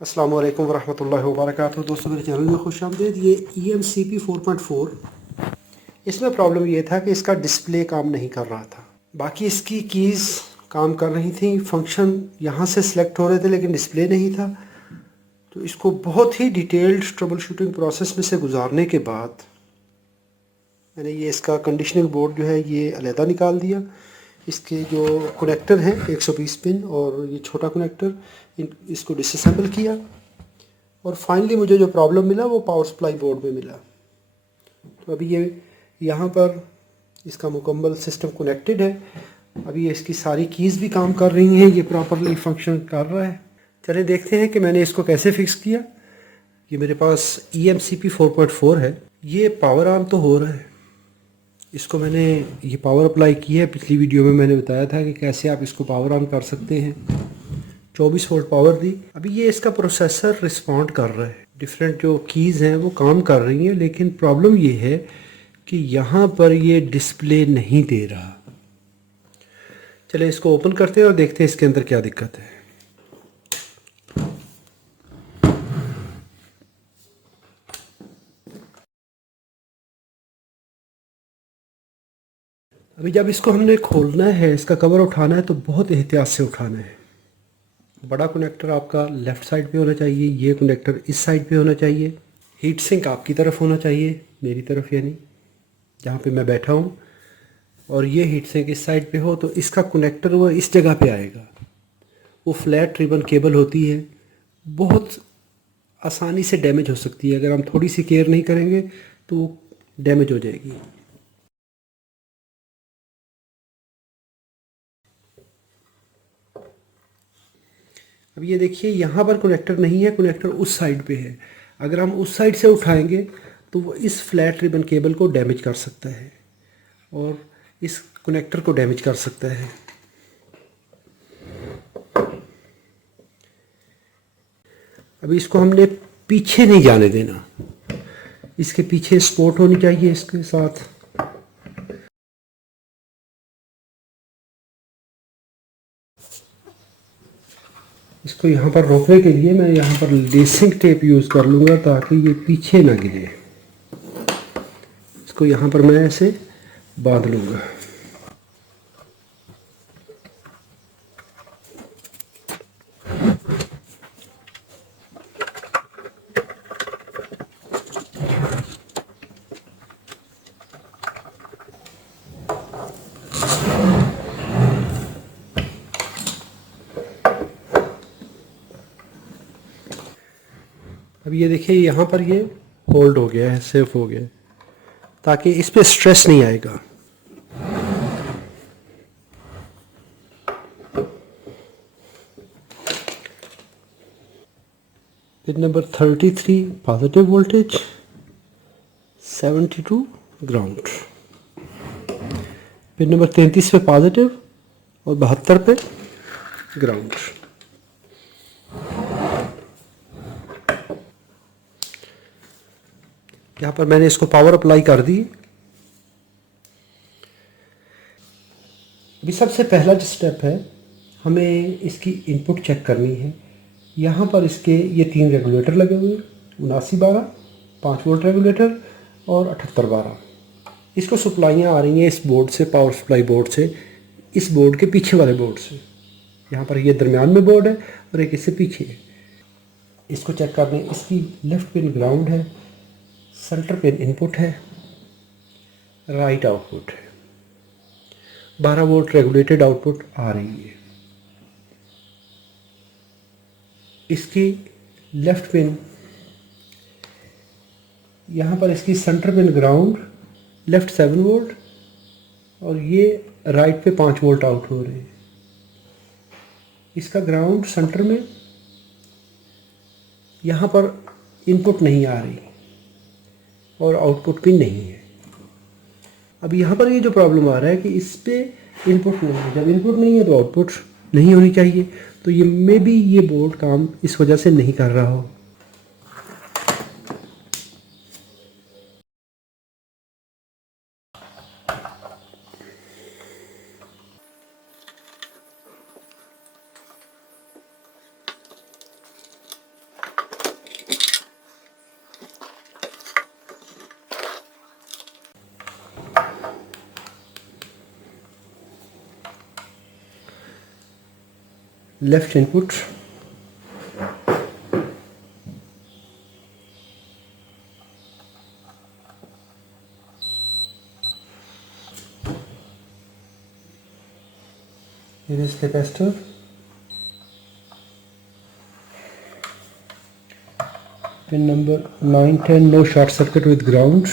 अस्सलाम वालेकुम वरहमतुल्लाहि वबरकातुहू। दोस्तों मेरे चैनल में खुश आमदीद। ये EMCP 4.4, इसमें प्रॉब्लम ये था कि इसका डिस्प्ले काम नहीं कर रहा था। बाकी इसकी कीज़ काम कर रही थी, फंक्शन यहाँ से सिलेक्ट हो रहे थे लेकिन डिस्प्ले नहीं था। तो इसको बहुत ही डिटेल्ड ट्रबल शूटिंग प्रोसेस में से गुजारने के बाद मैंने ये इसका कंडीशनिंग बोर्ड जो है ये अलहदा निकाल दिया। इसके जो कनेक्टर हैं 120 पिन और ये छोटा कनेक्टर, इसको डिसअसेंबल किया और फाइनली मुझे जो प्रॉब्लम मिला वो पावर सप्लाई बोर्ड में मिला। तो अभी ये यहाँ पर इसका मुकम्मल सिस्टम कनेक्टेड है। अभी ये इसकी सारी कीज़ भी काम कर रही हैं, ये प्रॉपरली फंक्शन कर रहा है। चलिए देखते हैं कि मैंने इसको कैसे फिक्स किया। ये मेरे पास EMCP 4.4 है। ये पावर ऑन तो हो रहा है, इसको मैंने ये पावर अप्लाई की है। पिछली वीडियो में मैंने बताया था कि कैसे आप इसको पावर ऑन कर सकते हैं। 24 वोल्ट पावर दी। अभी ये इसका प्रोसेसर रिस्पॉन्ड कर रहा है, डिफरेंट जो कीज़ हैं वो काम कर रही हैं, लेकिन प्रॉब्लम ये है कि यहाँ पर ये डिस्प्ले नहीं दे रहा। चलिए इसको ओपन करते हैं और देखते हैं इसके अंदर क्या दिक्कत है। अभी जब इसको हमने खोलना है, इसका कवर उठाना है, तो बहुत एहतियात से उठाना है। बड़ा कनेक्टर आपका लेफ़्ट साइड पे होना चाहिए, ये कनेक्टर इस साइड पे होना चाहिए। हीट सिंक आपकी तरफ होना चाहिए, मेरी तरफ यानी जहाँ पे मैं बैठा हूँ, और ये हीट सिंक इस साइड पे हो तो इसका कनेक्टर वो इस जगह पे आएगा। वो फ्लैट रिबन केबल होती है, बहुत आसानी से डैमेज हो सकती है। अगर हम थोड़ी सी केयर नहीं करेंगे तो वो डैमेज हो जाएगी। अब ये देखिए यहाँ पर कनेक्टर नहीं है, कनेक्टर उस साइड पे है। अगर हम उस साइड से उठाएंगे तो वो इस फ्लैट रिबन केबल को डैमेज कर सकता है और इस कनेक्टर को डैमेज कर सकता है। अभी इसको हमने पीछे नहीं जाने देना, इसके पीछे सपोर्ट होनी चाहिए इसके साथ। इसको यहाँ पर रोकने के लिए मैं यहाँ पर लेसिंग टेप यूज़ कर लूँगा ताकि ये पीछे ना गिरे। इसको यहाँ पर मैं ऐसे बांध लूँगा। अब ये देखिए यहाँ पर ये होल्ड हो गया है, सेफ हो गया है, ताकि इस पे स्ट्रेस नहीं आएगा। Pin number 33 positive voltage, 72 ground. Pin number 33 पे पॉजिटिव और 72 पे ग्राउंड। यहाँ पर मैंने इसको पावर अप्लाई कर दी। अभी सबसे पहला जो स्टेप है, हमें इसकी इनपुट चेक करनी है। यहाँ पर इसके ये 3 रेगुलेटर लगे हुए हैं, 7912, 5 वोल्ट रेगुलेटर और 7812। इसको सप्लाइयाँ आ रही हैं इस बोर्ड से, पावर सप्लाई बोर्ड से, इस बोर्ड के पीछे वाले बोर्ड से। यहाँ पर ये दरमियान में बोर्ड है और एक इससे पीछे है। इसको चेक करने, इसकी लेफ़्ट पिन ग्राउंड है, सेंटर पिन इनपुट है, राइट आउटपुट है। 12 वोल्ट रेगुलेटेड आउटपुट आ रही है। इसकी लेफ़्ट पिन, यहाँ पर इसकी centre pin ground, left 7 volt और ये राइट पे 5 वोल्ट आउट हो रहे हैं। इसका ग्राउंड सेंटर में, यहाँ पर इनपुट नहीं आ रही और आउटपुट भी नहीं है। अब यहाँ पर ये जो प्रॉब्लम आ रहा है कि इस पे इनपुट नहीं है। जब इनपुट नहीं है तो आउटपुट नहीं होनी चाहिए। तो ये मे बी ये बोर्ड काम इस वजह से नहीं कर रहा हो। Left input, here is capacitor, pin number 9, 10, no short circuit with ground.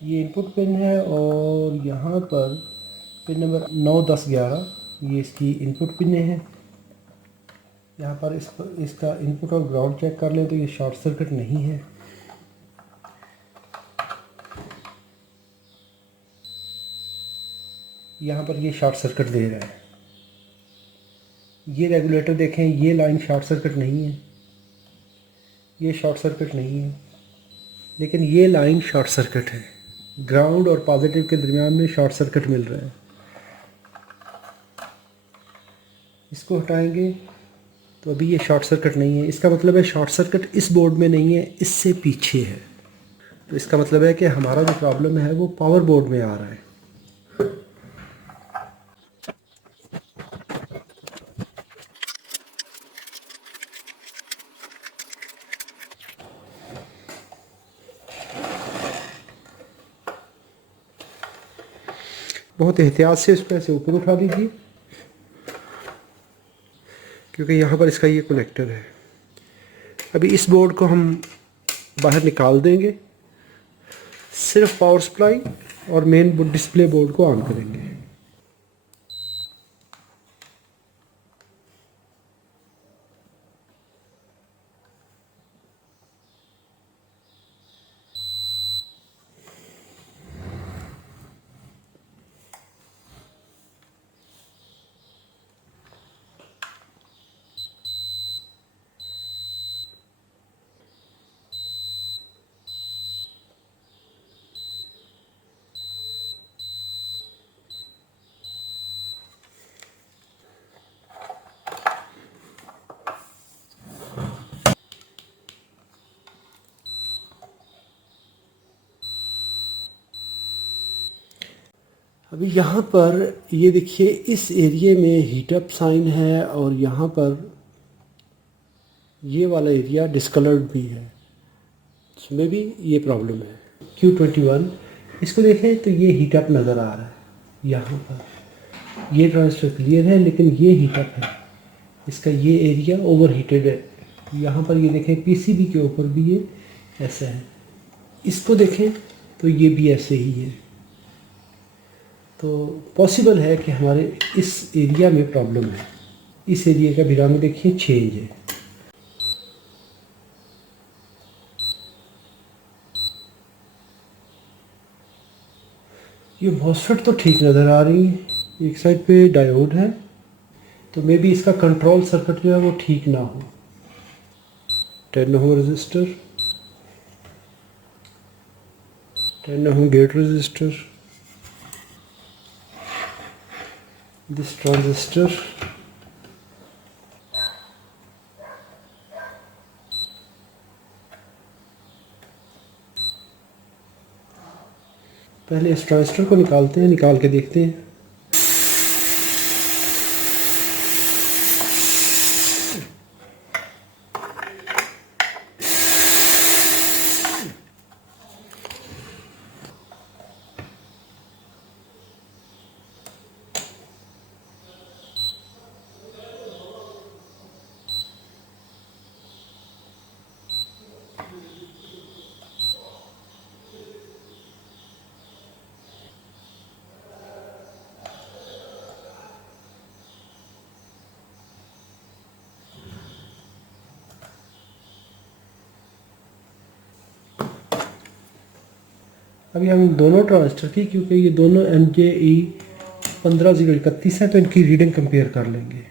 ये इनपुट पिन है और यहाँ पर पिन नंबर 9, 10, 11 ये इसकी इनपुट पिन है। यहाँ पर इसका इनपुट और ग्राउंड चेक कर लें तो ये शॉर्ट सर्किट नहीं है। यहाँ पर ये शॉर्ट सर्किट दे रहा है। ये रेगुलेटर देखें, ये लाइन शॉर्ट सर्किट नहीं है, ये शॉर्ट सर्किट नहीं है, लेकिन ये लाइन शॉर्ट सर्किट है। ग्राउंड और पॉजिटिव के दरमियान में शॉर्ट सर्किट मिल रहा है। इसको हटाएंगे तो अभी ये शॉर्ट सर्किट नहीं है। इसका मतलब है शॉर्ट सर्किट इस बोर्ड में नहीं है, इससे पीछे है। तो इसका मतलब है कि हमारा जो प्रॉब्लम है वो पावर बोर्ड में आ रहा है। बहुत एहतियात से इसको ऐसे ऊपर उठा लीजिए, क्योंकि यहाँ पर इसका ये कनेक्टर है। अभी इस बोर्ड को हम बाहर निकाल देंगे, सिर्फ पावर सप्लाई और मेन डिस्प्ले बोर्ड को ऑन करेंगे। अभी यहाँ पर ये देखिए, इस एरिया में हीटअप साइन है और यहाँ पर ये वाला एरिया डिस्कलर्ड भी है। इसमें भी ये प्रॉब्लम है। Q21 इसको देखें तो ये हीटअप नज़र आ रहा है। यहाँ पर ये ट्रांजिस्टर क्लियर है, लेकिन ये हीटअप है। इसका ये एरिया ओवर हीटेड है। यहाँ पर ये देखें, पीसीबी के ऊपर भी ये ऐसा है। इसको देखें तो ये भी ऐसे ही है। तो पॉसिबल है कि हमारे इस एरिया में प्रॉब्लम है। इस एरिया का भी रंग देखिए चेंज है। ये मॉसफेट तो ठीक नज़र आ रही है। एक साइड पे डायोड है, तो मे बी इसका कंट्रोल सर्किट जो है वो ठीक ना हो। 10 ohm resistor, 10 ohm gate resistor, this transistor, पहले इस ट्रांजिस्टर को निकालते हैं, निकाल के देखते हैं। अभी हम दोनों ट्रांजिस्टर की, क्योंकि ये दोनों MJE 15031 है, तो इनकी रीडिंग कंपेयर कर लेंगे।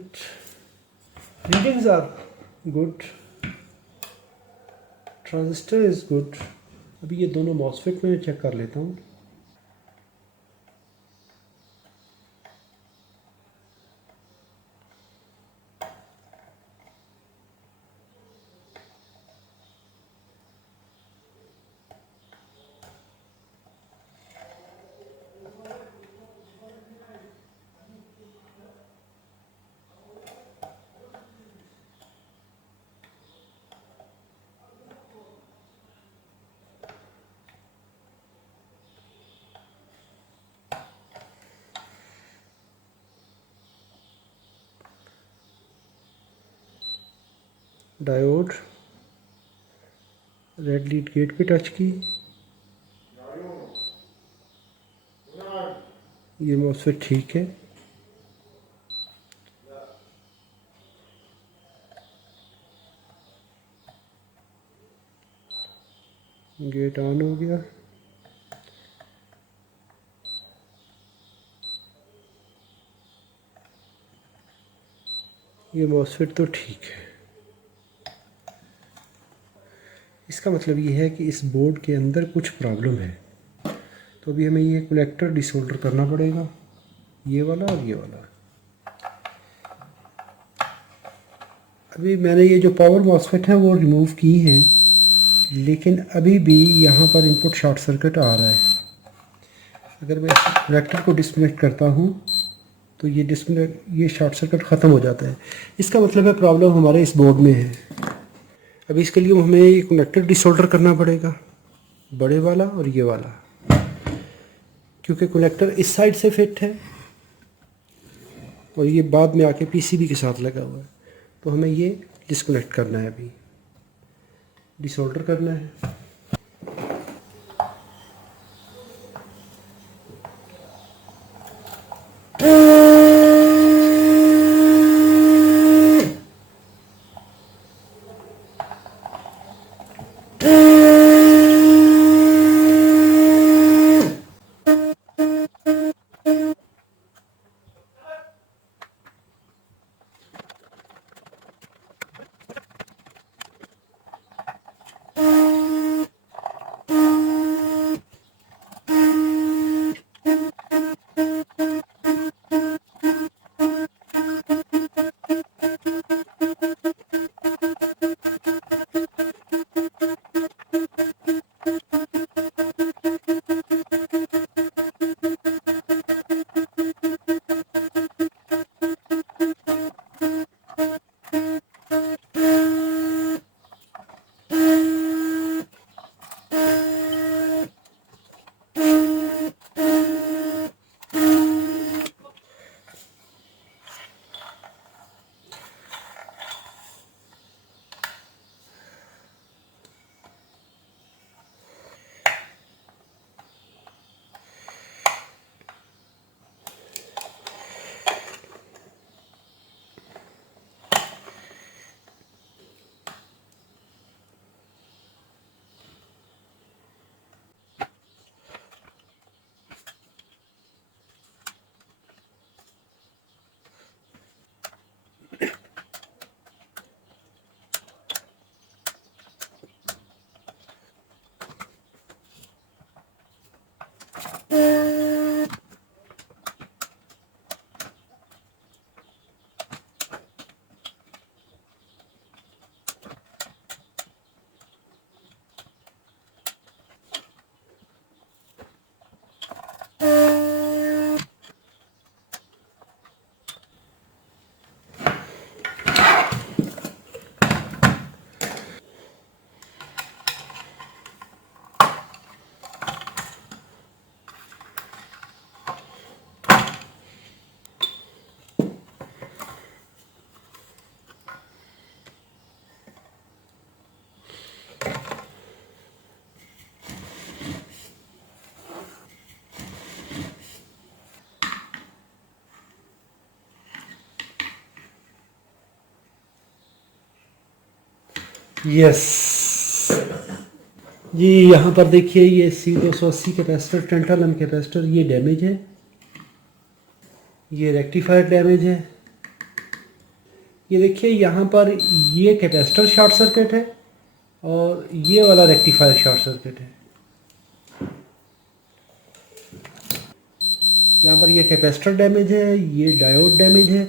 but readings are good, transistor is good. अभी ये दोनों मॉसफेट में चेक कर लेता हूँ। डायोड रेड लीड गेट पे टच की, ये मॉसफेट ठीक है। गेट ऑन हो गया। ये मॉसफेट तो ठीक है। इसका मतलब ये है कि इस बोर्ड के अंदर कुछ प्रॉब्लम है। तो अभी हमें ये कनेक्टर डिसोल्डर करना पड़ेगा, ये वाला और ये वाला। अभी मैंने ये जो पावर मॉसफेट है वो रिमूव की है, लेकिन अभी भी यहाँ पर इनपुट शॉर्ट सर्किट आ रहा है। अगर मैं कनेक्टर को डिस्कनेक्ट करता हूँ तो ये शॉर्ट सर्किट ख़त्म हो जाता है। इसका मतलब है प्रॉब्लम हमारे इस बोर्ड में है। अभी इसके लिए हमें ये कनेक्टर डिसोल्डर करना पड़ेगा, बड़े वाला और ये वाला, क्योंकि कनेक्टर इस साइड से फिट है और ये बाद में आके पीसीबी के साथ लगा हुआ है। तो हमें ये डिस्कनेक्ट करना है, अभी डिसोल्डर करना है। यस जी, यहाँ पर देखिए ये C280 कैपेसिटर, टेंटालम कैपेसिटर, ये डैमेज है, ये रेक्टिफायर डैमेज है, ये देखिए यहाँ पर ये कैपेसिटर शॉर्ट सर्किट है और ये वाला रेक्टिफायर शॉर्ट सर्किट है। यहाँ पर ये कैपेसिटर डैमेज है, ये डायोड डैमेज है।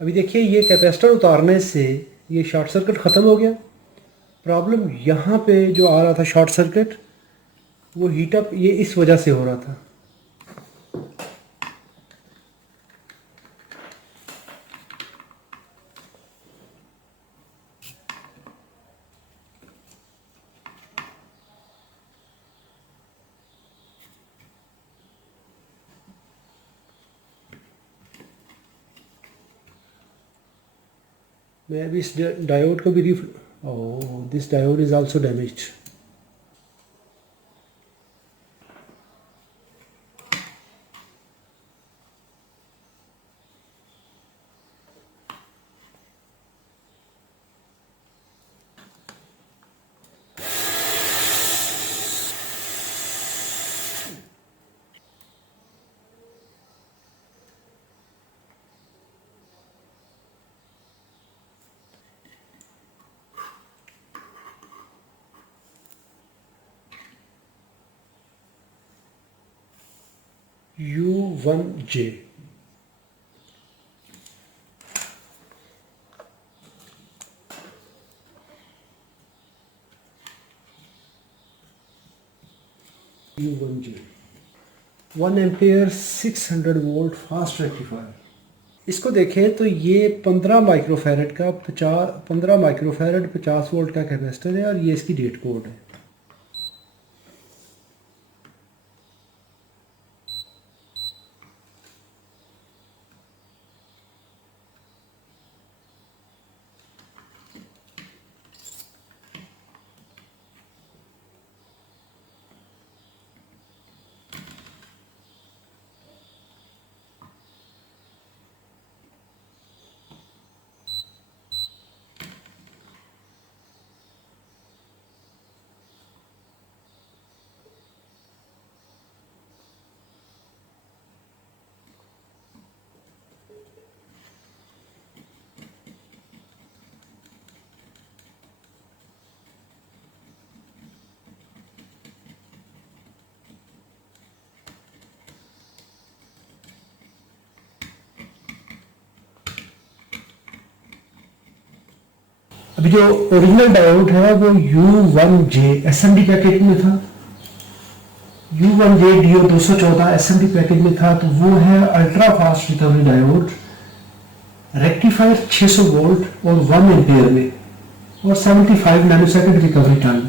अभी देखिए ये कैपेसिटर उतारने से ये शॉर्ट सर्किट ख़त्म हो गया। प्रॉब्लम यहाँ पे जो आ रहा था शॉर्ट सर्किट, वो हीटअप ये इस वजह से हो रहा था। मैं अभी इस डायोड को भी oh this diode is also damaged. U1J U1J 1 ampere 600 volt fast rectifier. इसको देखें तो ये 15 माइक्रोफैरड का 15 माइक्रोफैरड 50 वोल्ट का कैपेसिटर है और ये इसकी डेट कोड है। अभी जो ओरिजिनल डायोड है वो U1J SMD पैकेज में था, U1J DO214 SMD पैकेज में था, तो वो है ultra fast recovery diode, rectifier 600 volt और 1 एम्पेयर में और 75 नैनोसेकंड रिकवरी टाइम।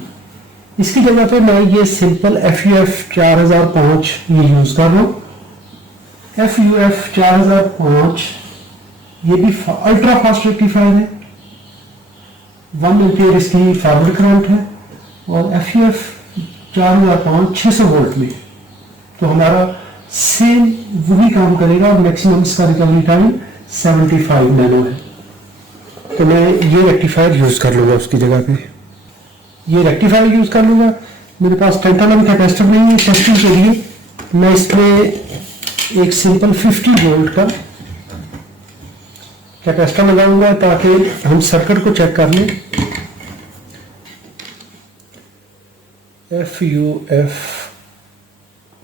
इसकी जगह पे मैं ये सिंपल FUF 4005 ये यूज कर रहा हूँ। FUF 4005 ये भी अल्ट्रा फास्ट रेक्टिफायर है, 1 एम्पियर इसकी फॉरवर्ड करंट है और FUF 4005 600 वोल्ट में, तो हमारा सेम वही काम करेगा और मैक्सिमम इसका रिकवरी टाइम 75 नैनो है। तो मैं ये रेक्टिफायर यूज कर लूँगा उसकी जगह पे, ये रेक्टिफायर यूज कर लूँगा। मेरे पास 10 कैपेसिटर नहीं है, टेस्टिंग के लिए मैं इसमें एक सिंपल 50 वोल्ट का कैपेसिटर लगाऊंगा ताकि हम सर्किट को चेक कर लें। FUF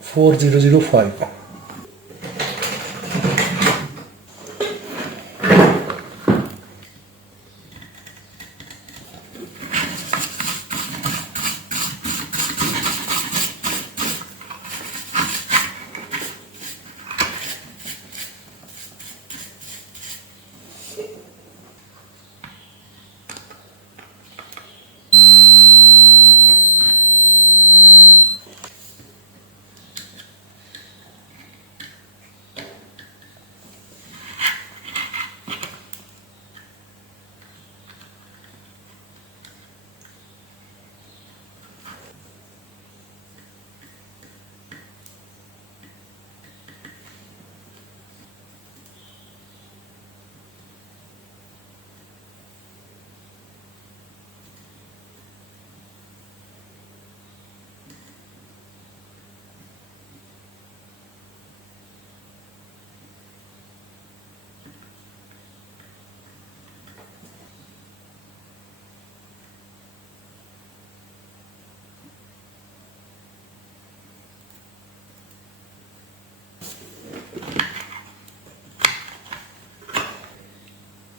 4005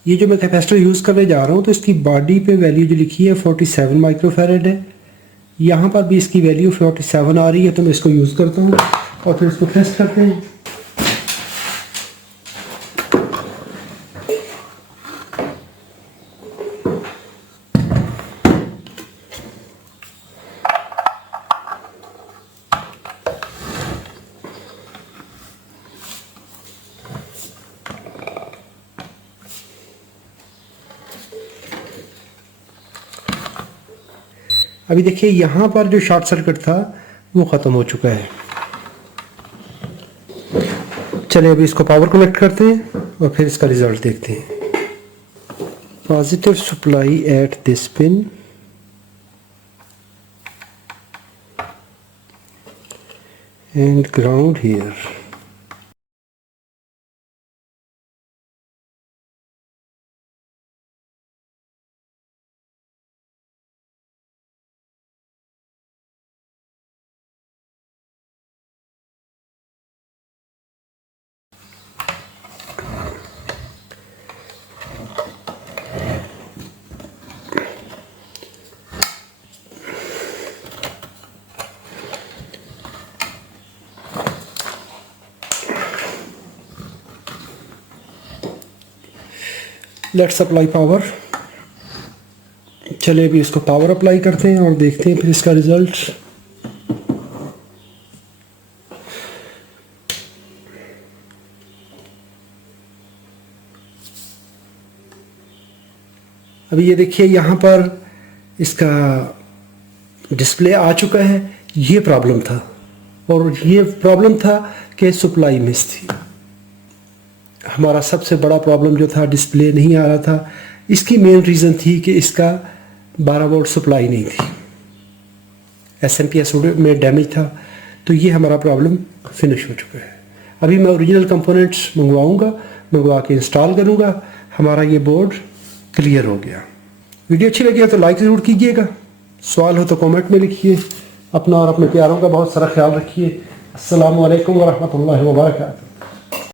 ये जो मैं कैपेसिटर यूज़ करने जा रहा हूँ तो इसकी बॉडी पे वैल्यू जो लिखी है 47 माइक्रोफैरेड है। यहाँ पर भी इसकी वैल्यू 47 आ रही है, तो मैं इसको यूज़ करता हूँ और फिर इसको टेस्ट करते हैं। अभी देखिए यहाँ पर जो शॉर्ट सर्किट था वो ख़त्म हो चुका है। चलिए अभी इसको पावर कनेक्ट करते हैं और फिर इसका रिजल्ट देखते हैं। Positive supply at this pin and ground here. Let's apply power. चलिए अभी इसको पावर अप्लाई करते हैं और देखते हैं फिर इसका रिजल्ट। अभी ये देखिए यहाँ पर इसका डिस्प्ले आ चुका है। ये प्रॉब्लम था और ये प्रॉब्लम था कि सप्लाई मिस थी। हमारा सबसे बड़ा प्रॉब्लम जो था डिस्प्ले नहीं आ रहा था। इसकी मेन रीज़न थी कि इसका 12 वोल्ट सप्लाई नहीं थी, SMP में डैमेज था। तो ये हमारा प्रॉब्लम फिनिश हो चुका है। अभी मैं ओरिजिनल कंपोनेंट्स मंगवा के इंस्टॉल करूँगा। हमारा ये बोर्ड क्लियर हो गया। वीडियो अच्छी लगी है तो लाइक ज़रूर कीजिएगा। सवाल हो तो कमेंट में लिखिए। अपना और अपने प्यारों का बहुत सारा ख्याल रखिए। अस्सलामु अलैकुम वरहमतुल्लाहि वबरकातुहू।